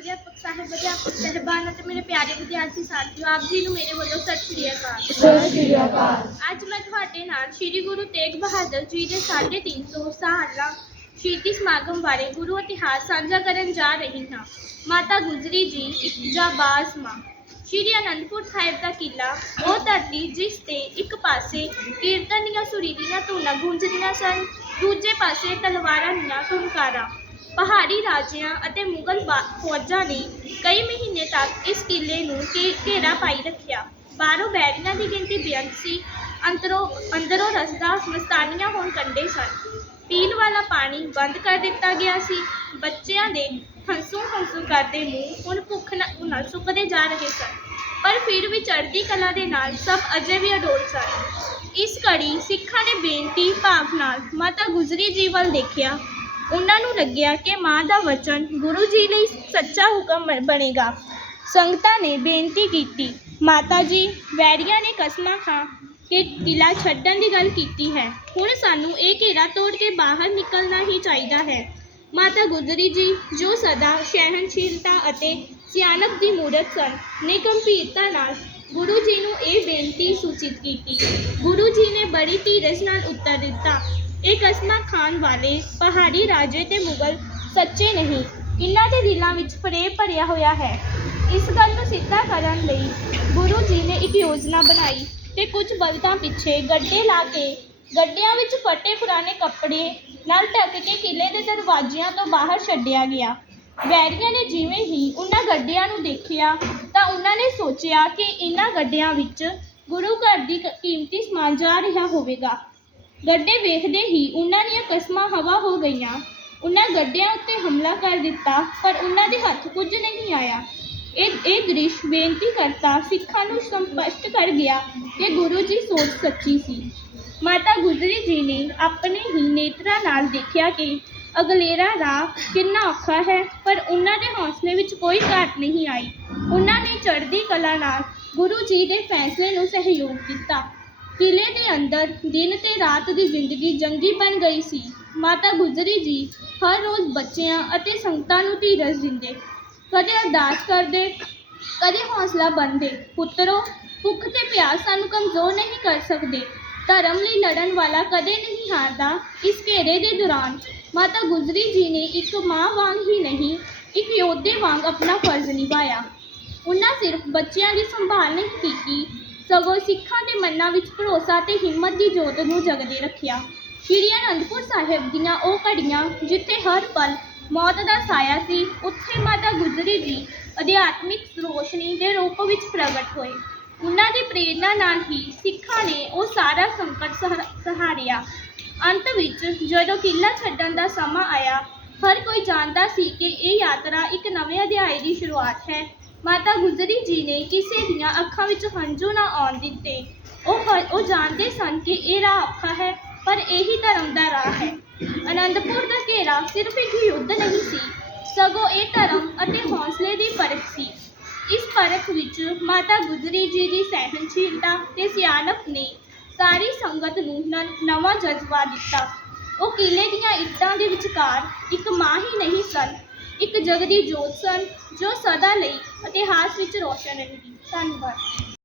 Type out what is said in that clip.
ਅਧਿਆਪਕ ਸਾਹਿਬ ਅਧਿਆਪਕ ਸਹਿਬਾਨ ਅਤੇ ਮੇਰੇ ਪਿਆਰੇ ਵਿਦਿਆਰਥੀ ਸਾਥੀਓ ਆਪ ਜੀ ਨੂੰ ਮੇਰੇ ਵੱਲੋਂ ਸਤਿ ਸ਼੍ਰੀ ਅਕਾਲ। ਸਤਿ ਸ਼੍ਰੀ ਅਕਾਲ। ਅੱਜ ਮੈਂ ਤੁਹਾਡੇ ਨਾਲ ਸ੍ਰੀ ਗੁਰੂ ਤੇਗ ਬਹਾਦਰ ਜੀ ਦੇ 350 ਸਾਲਾ ਸ਼ਹੀਦੀ ਸਮਾਗਮ ਬਾਰੇ ਗੁਰੂ ਇਤਿਹਾਸ ਸਾਂਝਾ ਕਰਨ ਜਾ ਰਹੀ ਹਾਂ। ਮਾਤਾ ਗੁਜਰੀ ਜੀ ਇੱਕ ਜਾਬਾਜ਼ ਮਾਂ। ਸ਼੍ਰੀ ਅਨੰਦਪੁਰ ਸਾਹਿਬ ਦਾ ਕਿਲਾ ਉਹ ਧਰਤੀ ਜਿਸ ਤੇ ਇੱਕ ਪਾਸੇ ਕੀਰਤਨ ਦੀਆਂ ਸੁਰੀਲੀਆਂ ਧੁਨਾਂ ਗੂੰਜਦੀਆਂ ਸਨ ਦੂਜੇ ਪਾਸੇ ਤਲਵਾਰਾਂ ਦੀਆਂ ਟੁਨਕਾਰਾਂ ਪਹਾੜੀ ਰਾਜਿਆਂ ਅਤੇ ਮੁਗਲ ਬਾ- ਫੌਜਾਂ ਨੇ ਕਈ ਮਹੀਨੇ ਤੱਕ ਇਸ ਕਿਲੇ ਨੂੰ ਘੇ- ਘੇਰਾ ਪਾਈ ਰੱਖਿਆ। ਬਾਹਰੋਂ ਬੈਰੀਆਂ ਦੀ ਗਿਣਤੀ ਬੇਅੰਤ ਸੀ। ਅੰਦਰੋਂ ਅੰਦਰੋਂ ਰਸਦਾ ਮਸਤਾਨੀਆਂ ਹੋਣ ਕੰਡੇ ਸਨ। ਪੀਣ ਵਾਲਾ ਪਾਣੀ ਬੰਦ ਕਰ ਦਿੱਤਾ ਗਿਆ ਸੀ। ਬੱਚਿਆਂ ਦੇ ਹੰਸੂ ਹੰਸੂ ਕਰਦੇ ਮੂੰਹ ਹੁਣ ਭੁੱਖ ਨਾਲ ਨਾਲ ਸੁੱਕਦੇ ਜਾ ਰਹੇ ਸਨ। ਪਰ ਫਿਰ ਵੀ ਚੜ੍ਹਦੀ ਕਲਾ ਦੇ ਨਾਲ ਸਭ ਅਜੇ ਵੀ ਅਡੋਲ ਸਨ। ਇਸ ਘੜੀ ਸਿੱਖਾਂ ਨੇ ਬੇਨਤੀ ਭਾਵ ਨਾਲ ਮਾਤਾ ਗੁਜਰੀ ਜੀ ਵੱਲ ਦੇਖਿਆ। ਉਹਨਾਂ ਨੂੰ ਲੱਗਿਆ ਕਿ ਮਾਂ ਦਾ ਵਚਨ ਗੁਰੂ ਜੀ ਲਈ ਸੱਚਾ ਹੁਕਮ ਬਣੇਗਾ। ਸੰਗਤਾਂ ਨੇ ਬੇਨਤੀ ਕੀਤੀ, ਮਾਤਾ ਜੀ, ਵੈਰੀਆਂ ਨੇ ਕਸਮਾਂ ਖਾ ਕਿ ਕਿਲਾ ਛੱਡਣ ਦੀ ਗੱਲ ਕੀਤੀ ਹੈ। ਹੁਣ ਸਾਨੂੰ ਇਹ ਘੇਰਾ ਤੋੜ ਕੇ ਬਾਹਰ ਨਿਕਲਣਾ ਹੀ ਚਾਹੀਦਾ ਹੈ। ਮਾਤਾ ਗੁਜਰੀ ਜੀ, ਜੋ ਸਦਾ ਸਹਿਣਸ਼ੀਲਤਾ ਅਤੇ ਸਿਆਣਪ ਦੀ ਮੂਰਤ ਸਨ, ਨੇ ਗੰਭੀਰਤਾ ਨਾਲ ਗੁਰੂ ਜੀ ਨੂੰ ਇਹ ਬੇਨਤੀ ਸੂਚਿਤ ਕੀਤੀ। ਗੁਰੂ ਜੀ ਨੇ ਬੜੀ ਧੀਰਜ ਨਾਲ ਉੱਤਰ ਦਿੱਤਾ। ਇਹ ਕਸਮਾਂ ਖਾਨ ਵਾਲੇ ਪਹਾੜੀ ਰਾਜੇ ਤੇ ਮੁਗਲ ਸੱਚੇ ਨਹੀਂ। ਇਹਨਾਂ ਦੇ ਦਿਲਾਂ ਵਿੱਚ ਪ੍ਰੇਮ ਭਰਿਆ ਹੋਇਆ ਹੈ। ਇਸ ਗੱਲ ਨੂੰ ਸਿੱਧਾ ਕਰਨ ਲਈ ਗੁਰੂ ਜੀ ਨੇ ਇੱਕ ਯੋਜਨਾ ਬਣਾਈ ਤੇ ਕੁਝ ਬਲਦਾਂ ਪਿੱਛੇ ਗੱਡੇ ਲਾ ਕੇ ਗੱਡਿਆਂ ਵਿੱਚ ਫਟੇ ਪੁਰਾਣੇ ਕੱਪੜੇ ਨਾਲ ਢੱਕ ਕੇ ਕਿਲੇ ਦੇ ਦਰਵਾਜ਼ਿਆਂ ਤੋਂ ਬਾਹਰ ਛੱਡਿਆ ਗਿਆ। ਵੈਰੀਆਂ ਨੇ ਜਿਵੇਂ ਹੀ ਉਹਨਾਂ ਗੱਡਿਆਂ ਨੂੰ ਦੇਖਿਆ ਤਾਂ ਉਹਨਾਂ ਨੇ ਸੋਚਿਆ ਕਿ ਇਹਨਾਂ ਗੱਡਿਆਂ ਵਿੱਚ ਗੁਰੂ ਘਰ ਦੀ ਕੀਮਤੀ ਸਮਾਨ ਜਾ ਰਿਹਾ ਹੋਵੇਗਾ। ਗੱਡੇ ਵੇਖਦੇ ਹੀ ਉਹਨਾਂ ਦੀਆਂ ਕਸਮਾਂ ਹਵਾ ਹੋ ਗਈਆਂ। ਉਹਨਾਂ ਗੱਡਿਆਂ ਉੱਤੇ ਹਮਲਾ ਕਰ ਦਿੱਤਾ, ਪਰ ਉਹਨਾਂ ਦੇ ਹੱਥ ਕੁਝ ਨਹੀਂ ਆਇਆ। ਇਹ ਇਹ ਦ੍ਰਿਸ਼ ਬੇਨਤੀ ਕਰਤਾ ਸਿੱਖਾਂ ਨੂੰ ਸੰਪਸ਼ਟ ਕਰ ਗਿਆ ਕਿ ਗੁਰੂ ਜੀ ਸੋਚ ਸੱਚੀ ਸੀ। ਮਾਤਾ ਗੁਜਰੀ ਜੀ ਨੇ ਆਪਣੇ ਹੀ ਨੇਤਰਾਂ ਨਾਲ ਦੇਖਿਆ ਕਿ ਅਗਲੇਰਾ ਰਾਹ ਕਿੰਨਾ ਔਖਾ ਹੈ, ਪਰ ਉਹਨਾਂ ਦੇ ਹੌਸਲੇ ਵਿੱਚ ਕੋਈ ਘਾਟ ਨਹੀਂ ਆਈ। ਉਹਨਾਂ ਨੇ ਚੜ੍ਹਦੀ ਕਲਾ ਨਾਲ ਗੁਰੂ ਜੀ ਦੇ ਫੈਸਲੇ ਨੂੰ ਸਹਿਯੋਗ ਦਿੱਤਾ। ਕਿਲੇ ਦੇ ਅੰਦਰ ਦਿਨ ਤੇ ਰਾਤ ਦੀ ਜ਼ਿੰਦਗੀ ਜੰਗੀ ਬਣ ਗਈ ਸੀ। ਮਾਤਾ ਗੁਜਰੀ ਜੀ ਹਰ ਰੋਜ਼ ਬੱਚਿਆਂ ਅਤੇ ਸੰਗਤਾਂ ਨੂੰ ਧੀਰਜ ਦਿੰਦੇ। ਕਦੇ ਅਰਦਾਸ ਕਰਦੇ, ਕਦੇ ਹੌਸਲਾ ਬੰਦੇ ਪੁੱਤਰੋ, ਭੁੱਖ ਤੇ ਪਿਆਸ ਸਾਨੂੰ ਕਮਜ਼ੋਰ ਨਹੀਂ ਕਰ ਸਕਦੇ। ਧਰਮ ਲਈ ਲੜਨ ਵਾਲਾ ਕਦੇ ਨਹੀਂ ਹਾਰਦਾ ਇਸ ਘੇਰੇ ਦੇ ਦੌਰਾਨ। ਮਾਤਾ ਗੁਜਰੀ ਜੀ ਨੇ ਇੱਕ ਮਾਂ ਵਾਂਗ ਹੀ ਨਹੀਂ, ਇੱਕ ਯੋਧੇ ਵਾਂਗ ਆਪਣਾ ਫਰਜ਼ ਨਿਭਾਇਆ। ਉਹਨਾਂ ਸਿਰਫ ਬੱਚਿਆਂ ਦੀ ਸੰਭਾਲ ਨਹੀਂ ਕੀਤੀ ਸਗੋਂ ਸਿੱਖਾਂ ਦੇ ਮਨਾਂ ਵਿੱਚ ਭਰੋਸਾ ਤੇ ਹਿੰਮਤ ਦੀ ਜੋਤ ਨੂੰ ਜਗਦੇ ਰੱਖਿਆ। ਸ਼੍ਰੀ ਅਨੰਦਪੁਰ ਸਾਹਿਬ ਦੀਆਂ ਉਹ ਘੜੀਆਂ, ਜਿੱਥੇ ਹਰ ਪਲ ਮੌਤ ਦਾ ਸਾਇਆ ਸੀ, ਉੱਥੇ ਮਾਤਾ ਗੁਜਰੀ ਜੀ ਅਧਿਆਤਮਿਕ ਰੋਸ਼ਨੀ ਦੇ ਰੂਪ ਵਿੱਚ ਪ੍ਰਗਟ ਹੋਏ। ਉਹਨਾਂ ਦੀ ਪ੍ਰੇਰਣਾ ਨਾਲ ਹੀ ਸਿੱਖਾਂ ਨੇ ਉਹ ਸਾਰਾ ਸੰਕਟ ਸਹ- ਸਹਾਰਿਆ। ਅੰਤ ਵਿੱਚ ਜਦੋਂ ਕਿਲਾ ਛੱਡਣ ਦਾ ਸਮਾਂ ਆਇਆ, ਹਰ ਕੋਈ ਜਾਣਦਾ ਸੀ ਕਿ ਇਹ ਯਾਤਰਾ ਇੱਕ ਨਵੇਂ ਅਧਿਆਏ ਦੀ ਸ਼ੁਰੂਆਤ ਹੈ। ਮਾਤਾ ਗੁਜਰੀ ਜੀ ਨੇ ਕਿਸੇ ਦੀਆਂ ਅੱਖਾਂ ਵਿੱਚ ਹੰਝੂ ਨਾ ਆਉਣ ਦਿੱਤੇ। ਉਹ ਹ- ਉਹ ਜਾਣਦੇ ਸਨ ਕਿ ਇਹ ਰਾਹ ਔਖਾ ਹੈ, ਪਰ ਇਹੀ ਧਰਮ ਦਾ ਰਾਹ ਹੈ। ਅਨੰਦਪੁਰ ਦਾ ਘੇਰਾ ਸਿਰਫ ਇੱਕ ਯੁੱਧ ਨਹੀਂ ਸੀ, ਸਗੋਂ ਇਹ ਧਰਮ ਅਤੇ ਹੌਸਲੇ ਦੀ ਪਰਖ ਸੀ। ਇਸ ਪਰਖ ਵਿੱਚ ਮਾਤਾ ਗੁਜਰੀ ਜੀ ਦੀ ਸਹਿਣਸ਼ੀਲਤਾ ਤੇ ਸਿਆਣਪ ਨੇ ਸਾਰੀ ਸੰਗਤ ਨੂੰ ਨ- ਨਵਾਂ ਜਜ਼ਬਾ ਦਿੱਤਾ। ਉਹ ਕਿਲੇ ਦੀਆਂ ਇੱਟਾਂ ਦੇ ਵਿਚਕਾਰ ਇੱਕ ਮਾਂ ਹੀ ਨਹੀਂ ਸਨ ਇੱਕ ਜਗ ਦੀ ਜੋਤ ਸਨ ਜੋ ਸਦਾ ਲਈ ਇਤਿਹਾਸ ਵਿੱਚ ਰੋਸ਼ਨ ਰਹੇਗੀ। ਧੰਨਵਾਦ।